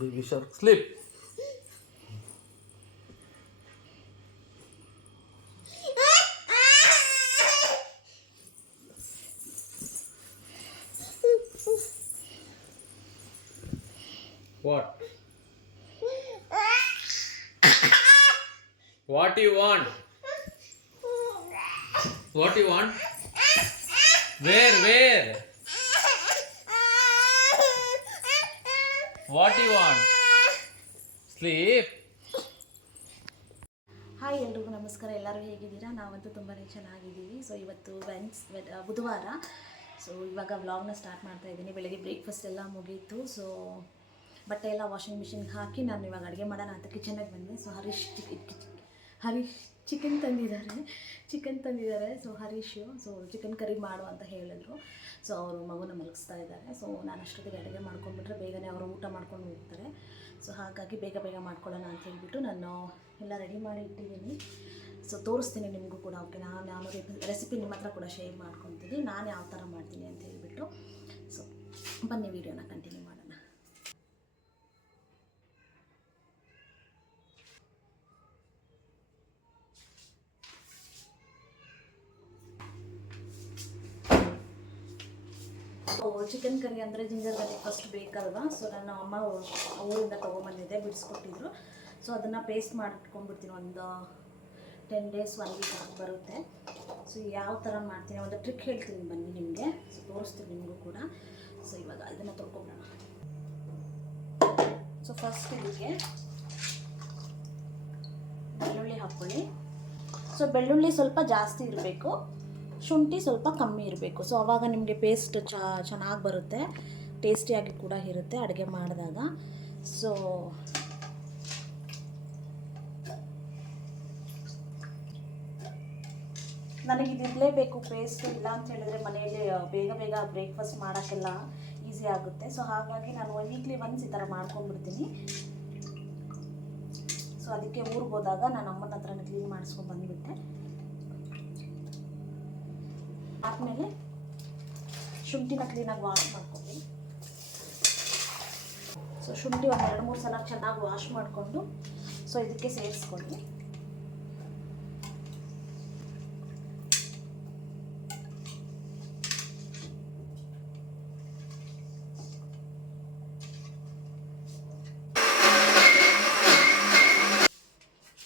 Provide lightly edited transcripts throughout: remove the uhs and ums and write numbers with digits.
Baby shark, sleep. What? What do you want? What do you want? Where? What do you want? Sleep. Hi ಎಲ್ರಿಗೂ ನಮಸ್ಕಾರ. ಎಲ್ಲರೂ ಹೇಗಿದ್ದೀರಾ? ನಾವಂತೂ ತುಂಬಾ ಚೆನ್ನಾಗಿದ್ದೀವಿ. ಸೊ ಇವತ್ತು ಬುಧವಾರ. ಸೊ ಇವಾಗ ವ್ಲಾಗ್ನ ಸ್ಟಾರ್ಟ್ ಮಾಡ್ತಾ ಇದ್ದೀನಿ. ಬೆಳಗ್ಗೆ ಬ್ರೇಕ್ಫಾಸ್ಟ್ ಎಲ್ಲ ಮುಗೀತು. ಸೊ ಬಟ್ಟೆ ಎಲ್ಲ ವಾಷಿಂಗ್ ಮಿಷಿನ್ಗೆ ಹಾಕಿ ನಾನು ಇವಾಗ ಅಡುಗೆ ಮಾಡೋಣ ಅಂತ ಕಿಚನ್ಗೆ ಬಂದೆ. ಸೊ ಹರೀಶ್ ಚಿಕನ್ ತಂದಿದ್ದಾರೆ. ಸೊ ಹರೀಶು ಚಿಕನ್ ಕರಿ ಮಾಡು ಅಂತ ಹೇಳಿದ್ರು. ಸೊ ಅವರು ಮಗುನ ಮಲಗಿಸ್ತಾ ಇದ್ದಾರೆ. ಸೊ ನಾನು ಅಷ್ಟೊತ್ತಿಗೆ ಅಡುಗೆ ಮಾಡ್ಕೊಂಡ್ಬಿಟ್ರೆ ಬೇಗನೆ ಅವರು ಊಟ ಮಾಡ್ಕೊಂಡು ಹೋಗ್ತಾರೆ. ಸೊ ಹಾಗಾಗಿ ಬೇಗ ಮಾಡ್ಕೊಳ್ಳೋಣ ಅಂತ ಹೇಳ್ಬಿಟ್ಟು ನಾನು ಎಲ್ಲ ರೆಡಿ ಮಾಡಿ ಇಟ್ಟಿದ್ದೀನಿ. ಸೊ ತೋರಿಸ್ತೀನಿ ನಿಮಗೂ ಕೂಡ. ಓಕೆ, ನಾನು ರೆಸಿಪಿ ನಿಮ್ಮ ಹತ್ರ ಕೂಡ ಶೇರ್ ಮಾಡ್ಕೊತೀನಿ, ನಾನು ಯಾವ ಥರ ಮಾಡ್ತೀನಿ ಅಂತ ಹೇಳ್ಬಿಟ್ಟು. ಸೊ ಬನ್ನಿ ವಿಡಿಯೋನ ಕಂಟಿನ್ಯೂ ಮಾಡೋಣ. ಚಿಕನ್ ಕರಿ ಅಂದರೆ ಜಿಂಜರ್ ಗಾರ್ಲಿಕ್ ಫಸ್ಟ್ ಬೇಕಲ್ವಾ. ಸೊ ನನ್ನ ಅಮ್ಮ ಊರಿಂದ ತೊಗೊಂಬಂದಿದ್ದೆ, ಬಿಡಿಸ್ಕೊಟ್ಟಿದ್ರು. ಸೊ ಅದನ್ನು ಪೇಸ್ಟ್ ಮಾಡಿಟ್ಕೊಂಡ್ಬಿಡ್ತೀನಿ. ಒಂದು 10 days 1 week ಬರುತ್ತೆ. ಸೊ ಯಾವ ಥರ ಮಾಡ್ತೀನಿ ಒಂದು ಟ್ರಿಕ್ ಹೇಳ್ತೀನಿ ಬನ್ನಿ ನಿಮಗೆ. ಸೊ ತೋರಿಸ್ತೀನಿ ನಿಮಗೂ ಕೂಡ. ಸೊ ಇವಾಗ ಅದನ್ನು ತೊಳ್ಕೊಂಬಿಡೋಣ. ಸೊ ಫಸ್ಟ್ ಇದಕ್ಕೆ ಬೆಳ್ಳುಳ್ಳಿ ಹಾಕ್ಕೊಳ್ಳಿ. ಸೊ ಬೆಳ್ಳುಳ್ಳಿ ಸ್ವಲ್ಪ ಜಾಸ್ತಿ ಇರಬೇಕು, ಶುಂಠಿ ಸ್ವಲ್ಪ ಕಮ್ಮಿ ಇರಬೇಕು. ಸೊ ಆವಾಗ ನಿಮಗೆ ಪೇಸ್ಟ್ ಚೆನ್ನಾಗಿ ಬರುತ್ತೆ, ಟೇಸ್ಟಿಯಾಗಿ ಕೂಡ ಇರುತ್ತೆ ಅಡುಗೆ ಮಾಡಿದಾಗ. ಸೊ ನನಗೆ ಇದಿರಲೇಬೇಕು ಪೇಸ್ಟ್, ಇಲ್ಲ ಅಂತ ಹೇಳಿದ್ರೆ ಮನೆಯಲ್ಲಿ ಬೇಗ ಬ್ರೇಕ್ಫಾಸ್ಟ್ ಮಾಡೋಕ್ಕೆಲ್ಲ ಈಸಿ ಆಗುತ್ತೆ. ಸೊ ಹಾಗಾಗಿ ನಾನು ವೀಕ್ಲಿ ಒನ್ಸ್ ಈ ಥರ ಮಾಡ್ಕೊಂಡ್ಬಿಡ್ತೀನಿ. ಸೊ ಅದಕ್ಕೆ ಊರಿಗೆ ಹೋದಾಗ ನಾನು ಅಮ್ಮನ ಹತ್ರನೇ ಕ್ಲೀನ್ ಮಾಡಿಸ್ಕೊಂಡು ಬಂದುಬಿಟ್ಟೆ. ಆದಮೇಲೆ ಶುಂಠಿನ ಕ್ಲೀನಾಗಿ ವಾಶ್ ಮಾಡ್ಕೊಂಡು, ಸೊ ಶುಂಠಿ ಒಂದು 2-3 ಸಲ ಚೆನ್ನಾಗಿ ವಾಶ್ ಮಾಡಿಕೊಂಡು ಸೊ ಇದಕ್ಕೆ ಸೇರಿಸ್ಕೊಳ್ಳಿ.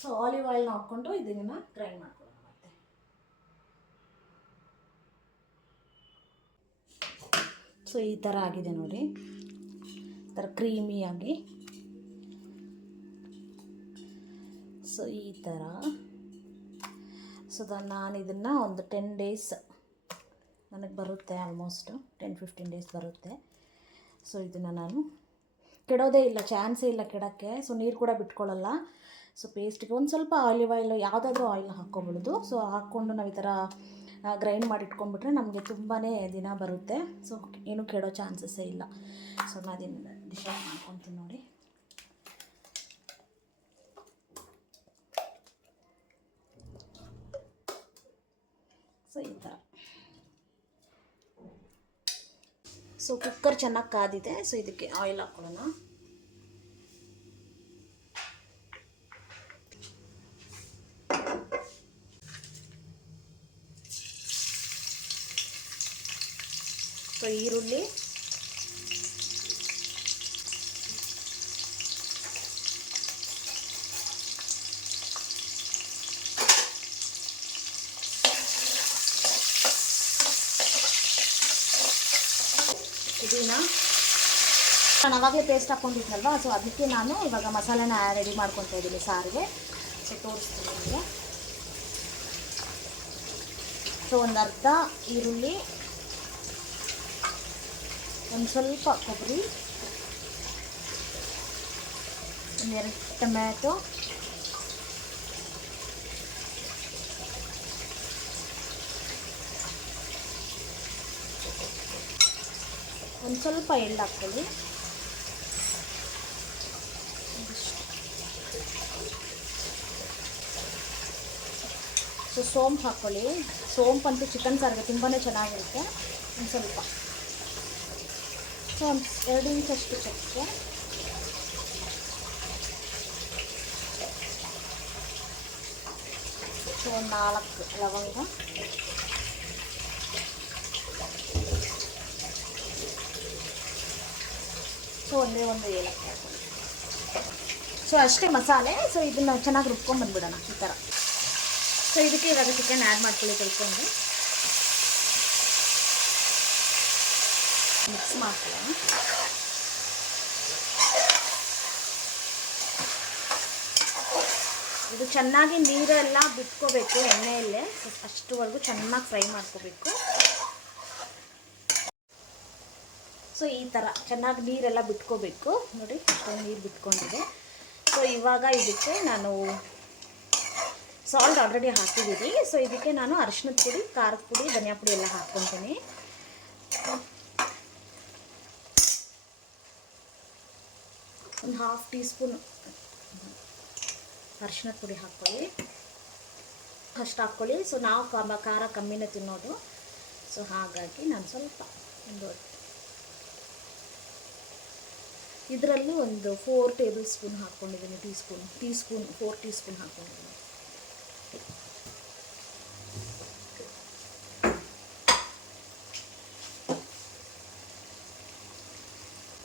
ಸೊ ಆಲಿವ್ ಆಯಿಲ್ನ ಹಾಕ್ಕೊಂಡು ಇದನ್ನು ಗ್ರೈಂಡ್ ಮಾಡ್ಕೊಳ್ಳೋಣ. ಸೊ ಈ ಥರ ಆಗಿದೆ ನೋಡಿ, ಈ ಥರ ಕ್ರೀಮಿಯಾಗಿ. ಸೊ ಈ ಥರ. ಸೊ ನಾನು ಇದನ್ನು ಒಂದು 10 days ನನಗೆ ಬರುತ್ತೆ, ಆಲ್ಮೋಸ್ಟ್ 10-15 days ಬರುತ್ತೆ. ಸೊ ಇದನ್ನು ನಾನು ಕೆಡೋದೇ ಇಲ್ಲ, ಚಾನ್ಸೇ ಇಲ್ಲ ಕೆಡೋಕ್ಕೆ. ಸೊ ನೀರು ಕೂಡ ಬಿಟ್ಕೊಳ್ಳಲ್ಲ. ಸೊ ಪೇಸ್ಟಿಗೆ ಒಂದು ಸ್ವಲ್ಪ ಆಲಿವ್ ಆಯಿಲ್, ಯಾವುದಾದ್ರೂ ಆಯಿಲ್ ಹಾಕ್ಕೊಬಿಡೋದು. ಸೊ ಹಾಕ್ಕೊಂಡು ನಾವು ಈ ಥರ ಗ್ರೈಂಡ್ ಮಾಡಿ ಇಟ್ಕೊಂಡ್ಬಿಟ್ರೆ ನಮಗೆ ತುಂಬಾ ದಿನ ಬರುತ್ತೆ. ಸೊ ಏನೂ ಕೆಡೋ ಚಾನ್ಸಸ್ಸೇ ಇಲ್ಲ. ಸೊ ನಾನು ಅದನ್ನು ಡಿಶ್ ಆಫ್ ಮಾಡ್ಕೊತೀನಿ ನೋಡಿ. ಸೊ ಈ ಥರ. ಸೊ ಕುಕ್ಕರ್ ಚೆನ್ನಾಗಿ ಕಾದಿದೆ. ಸೊ ಇದಕ್ಕೆ ಆಯಿಲ್ ಹಾಕ್ಕೊಳ್ಳೋಣ. ಸೊ ಈರುಳ್ಳಿ, ಪುದೀನ ಆವಾಗಲೇ ಪೇಸ್ಟ್ ಹಾಕ್ಕೊಂಡಿದ್ನಲ್ವ, ಸೊ ಅದಕ್ಕೆ ನಾನು ಇವಾಗ ಮಸಾಲೆನ ರೆಡಿ ಮಾಡ್ಕೊತಾ ಇದ್ದೀನಿ ಸಾರಿಗೆ. ಸೊ ತೋರಿಸ್ತೀನಿ ನಿಮಗೆ. ಸೊ ಒಂದು ಅರ್ಧ ಈರುಳ್ಳಿ, ಒಂದು ಸ್ವಲ್ಪ ಕೊಬ್ಬರಿ, ಒಂದೆರಡು ಟೊಮ್ಯಾಟೊ, ಒಂದು ಸ್ವಲ್ಪ ಎಳ್ಳು ಹಾಕ್ಕೊಳ್ಳಿ, ಸೊ ಸೋಂಪು ಹಾಕ್ಕೊಳ್ಳಿ. ಸೋಂಪು ಅಂತೂ ಚಿಕನ್ ಸಾರಿಗೆ ತುಂಬಾ ಚೆನ್ನಾಗಿರುತ್ತೆ. ಒಂದು ಸ್ವಲ್ಪ, ಸೊ ಒಂದು 2 ಇಂಚಷ್ಟು ಚಕ್ಕೆ, ಸೊ ಒಂದು 4 ಲವಂಗ, ಸೊ ಒಂದೇ ಒಂದು ಏಲಕ್ಕಿ ಹಾಕ್ಕೊಳ್ಳಿ. ಸೊ ಅಷ್ಟೇ ಮಸಾಲೆ. ಸೊ ಇದನ್ನು ಚೆನ್ನಾಗಿ ರುಬ್ಕೊಂಡು ಬಂದ್ಬಿಡೋಣ ಈ ಥರ. ಸೊ ಇದಕ್ಕೆ ಇವಾಗ ಚಿಕನ್ ಆ್ಯಡ್ ಮಾಡ್ಕೊಳ್ಳಿ, ತೊಳ್ಕೊಂಡು ಮಿಕ್ಸ್ ಮಾಡ್ಕೊಳ್ಳೋಣ. ಇದು ಚೆನ್ನಾಗಿ ನೀರೆಲ್ಲ ಬಿಟ್ಕೋಬೇಕು ಎಣ್ಣೆಯಲ್ಲೇ, ಅಷ್ಟುವರೆಗೂ ಚೆನ್ನಾಗಿ ಫ್ರೈ ಮಾಡ್ಕೋಬೇಕು. ಸೊ ಈ ಥರ ಚೆನ್ನಾಗಿ ನೀರೆಲ್ಲ ಬಿಟ್ಕೋಬೇಕು. ನೋಡಿ ನೀರು ಬಿಟ್ಕೊಂಡಿದೆ. ಸೊ ಇವಾಗ ಇದಕ್ಕೆ ನಾನು ಸಾಲ್ಟ್ ಆಲ್ರೆಡಿ ಹಾಕಿದ್ದೀನಿ. ಸೊ ಇದಕ್ಕೆ ನಾನು ಅರಿಶಿನದ ಪುಡಿ, ಖಾರದ ಪುಡಿ, ಧನಿಯಾ ಪುಡಿ ಎಲ್ಲ ಹಾಕ್ಕೊತೀನಿ. ಒಂದು 1/2 ಟೀ ಸ್ಪೂನ್ ಅರಿಶಿನದ ಪುಡಿ ಹಾಕ್ಕೊಳ್ಳಿ, ಅಷ್ಟು ಹಾಕ್ಕೊಳ್ಳಿ. ಸೊ ನಾವು ಖಾರ ಕಮ್ಮಿನೇ ತಿನ್ನೋದು, ಸೊ ಹಾಗಾಗಿ ನಾನು ಸ್ವಲ್ಪ ಇದರಲ್ಲಿ ಒಂದು 4 ಟೇಬಲ್ ಸ್ಪೂನ್ ಹಾಕ್ಕೊಂಡಿದ್ದೀನಿ. ಟೀ ಸ್ಪೂನ್ 4 ಟೀ ಸ್ಪೂನ್ ಹಾಕ್ಕೊಂಡಿದ್ದೀನಿ.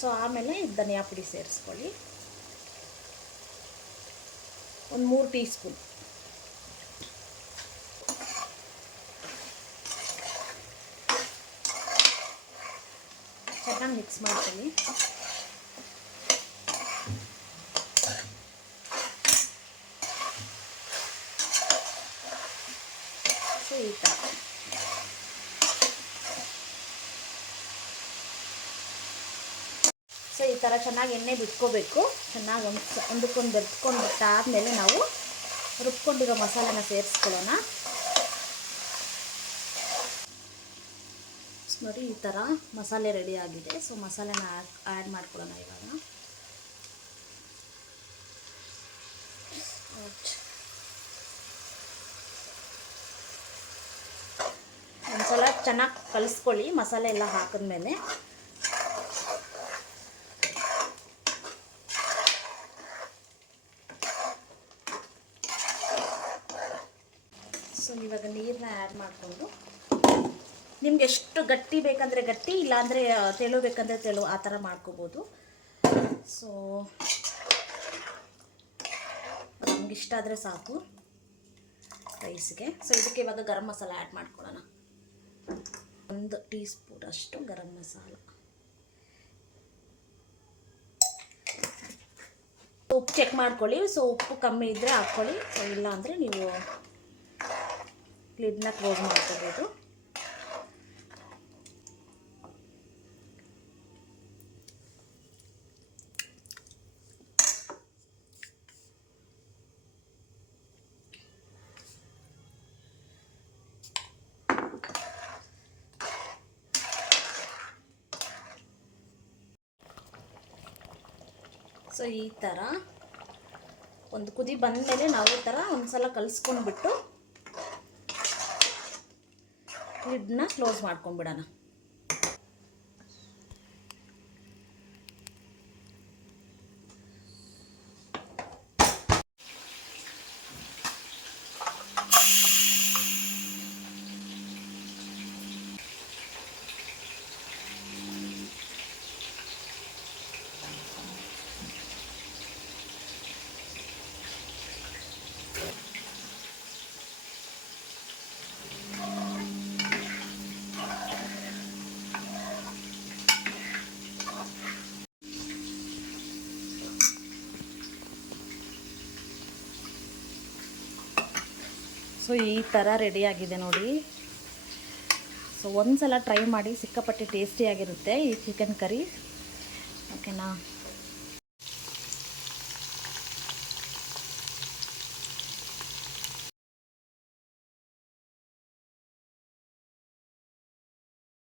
ಸೊ ಆಮೇಲೆ ಧನಿಯಾ ಪುಡಿ ಸೇರಿಸ್ಕೊಳ್ಳಿ, ಒಂದು 3 ಟೀ ಸ್ಪೂನ್. ಚೆನ್ನಾಗಿ ಮಿಕ್ಸ್ ಮಾಡ್ಕೊಳ್ಳಿ. ಸೊ ಈ ಥರ ಈ ಥರ ಚೆನ್ನಾಗಿ ಎಣ್ಣೆ ಬಿಟ್ಕೋಬೇಕು. ಚೆನ್ನಾಗಿ ಒಂದಕ್ಕೊಂದು ಬೆರೆತ್ಕೊಂಡು ಬಿಟ್ಟಾದಮೇಲೆ ನಾವು ರುಬ್ಕೊಂಡಿರೋ ಮಸಾಲೆನ ಸೇರಿಸ್ಕೊಳ್ಳೋಣ. ನೋಡಿ ಈ ಥರ ಮಸಾಲೆ ರೆಡಿ ಆಗಿದೆ. ಸೊ ಮಸಾಲೆನ ಆ್ಯಡ್ ಮಾಡ್ಕೊಳ್ಳೋಣ ಇವಾಗ. ಒಂದ್ಸಲ ಚೆನ್ನಾಗಿ ಕಲಿಸ್ಕೊಳ್ಳಿ ಮಸಾಲೆ ಎಲ್ಲ ಹಾಕಿದ್ಮೇಲೆ. ಸೊ ಇವಾಗ ನೀರನ್ನ ಆ್ಯಡ್ ಮಾಡಿಕೊಂಡು ನಿಮ್ಗೆ ಎಷ್ಟು ಗಟ್ಟಿ ಬೇಕಂದರೆ ಗಟ್ಟಿ, ಇಲ್ಲಾಂದರೆ ತೆಳು ಬೇಕಂದರೆ ತೆಳು, ಆ ಥರ ಮಾಡ್ಕೋಬೋದು. ಸೊ ನಮ್ಗೆ ಇಷ್ಟ ಆದರೆ ಸಾಕು ರೈಸ್ಗೆ. ಸೊ ಇದಕ್ಕೆ ಇವಾಗ ಗರಂ ಮಸಾಲ ಆ್ಯಡ್ ಮಾಡ್ಕೊಳ್ಳೋಣ. 1 ಟೀ ಸ್ಪೂನ್ ಅಷ್ಟು ಗರಂ ಮಸಾಲ. ಉಪ್ಪು ಚೆಕ್ ಮಾಡ್ಕೊಳ್ಳಿ. ಸೊ ಉಪ್ಪು ಕಮ್ಮಿ ಇದ್ದರೆ ಹಾಕ್ಕೊಳ್ಳಿ, ಸೊ ಇಲ್ಲ ಅಂದರೆ ನೀವು ಲಿಡ್ನ ಕ್ಲೋಸ್ ಮಾಡ್ಕೋಬೋದು. ಸೊ ಈ ಥರ ಒಂದು ಕುದಿ ಬಂದಮೇಲೆ ನಾವು ಈ ಥರ ಒಂದು ಸಲ ಕಲಿಸ್ಕೊಂಡ್ಬಿಟ್ಟು ಲಿಡ್ನ ಕ್ಲೋಸ್ ಮಾಡ್ಕೊಂಡ್ಬಿಡೋಣ. ಸೊ ಈ ಥರ ರೆಡಿಯಾಗಿದೆ ನೋಡಿ. ಸೊ ಒಂದು ಸಲ ಟ್ರೈ ಮಾಡಿ, ಸಿಕ್ಕಾಪಟ್ಟೆ ಟೇಸ್ಟಿಯಾಗಿರುತ್ತೆ ಈ ಚಿಕನ್ ಕರಿ. ಓಕೆನಾ.